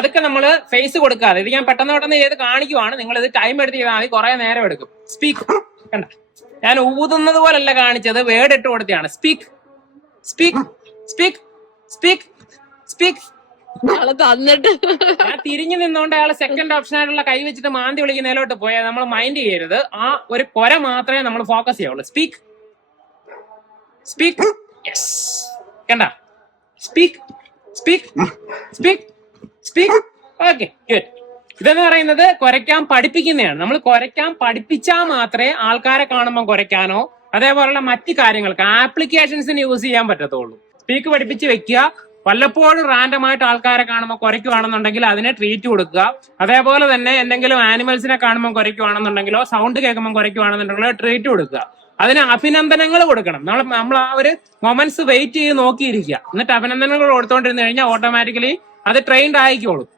അതൊക്കെ നമ്മൾ ഫേസ് കൊടുക്കാതെ, ഇത് ഞാൻ പെട്ടെന്ന് ചെയ്ത് കാണിക്കുവാണ്, നിങ്ങൾ ഇത് ടൈം എടുത്ത് ചെയ്താൽ മതി, കുറെ നേരം എടുക്കും. സ്പീക്ക്, കണ്ട ഞാൻ ഊതുന്നത് പോലല്ല കാണിച്ചത്, വേർഡ് ഇട്ട് കൊടുത്തതാണ്. Speak speak speak speak speak. ഞാൻ തിരിഞ്ഞു നിന്നുകൊണ്ട് അയാൾ സെക്കൻഡ് ഓപ്ഷനായിട്ടുള്ള കൈ വെച്ചിട്ട് മാന്തി വിളിക്കുന്നതിലോട്ട് പോയാൽ നമ്മൾ മൈൻഡ് ചെയ്യരുത്. ആ ഒരു കൊര മാത്രമേ നമ്മൾ ഫോക്കസ് ചെയ്യാവുള്ളൂ. സ്പീക്ക് സ്പീക്ക്, യെസ്, കണ്ട speak speak speak speak. Okay, good. ഇതെന്ന് പറയുന്നത് കുരയ്ക്കാൻ പഠിപ്പിക്കുന്നതാണ്. നമ്മൾ കുരയ്ക്കാൻ പഠിപ്പിച്ചാൽ മാത്രമേ ആൾക്കാരെ കാണുമ്പോൾ കുരയ്ക്കാനോ അതേപോലുള്ള മറ്റു കാര്യങ്ങൾക്ക് ആപ്ലിക്കേഷൻസിന് യൂസ് ചെയ്യാൻ പറ്റത്തുള്ളൂ. സ്പീക്ക് പഠിപ്പിച്ച് വെക്കുക. വല്ലപ്പോഴും റാൻഡമായിട്ട് ആൾക്കാരെ കാണുമ്പോൾ കുരയ്ക്കുവാണെന്നുണ്ടെങ്കിൽ അതിനെ ട്രീറ്റ് കൊടുക്കുക. അതേപോലെ തന്നെ എന്തെങ്കിലും ആനിമൽസിനെ കാണുമ്പോൾ കുരയ്ക്കുവാണെന്നുണ്ടെങ്കിലോ സൗണ്ട് കേൾക്കുമ്പോൾ കുരയ്ക്കുവാണെന്നുണ്ടെങ്കിലോ ട്രീറ്റ് കൊടുക്കുക. അതിന് അഭിനന്ദനങ്ങൾ കൊടുക്കണം. നമ്മൾ ആ ഒരു മൊമെന്റ്സ് വെയിറ്റ് ചെയ്ത് നോക്കിയിരിക്കുക. എന്നിട്ട് അഭിനന്ദനങ്ങൾ കൊടുത്തോണ്ടിരുന്നു കഴിഞ്ഞാൽ ഓട്ടോമാറ്റിക്കലി അത് ട്രെയിൻഡ് ആയിക്കോളും.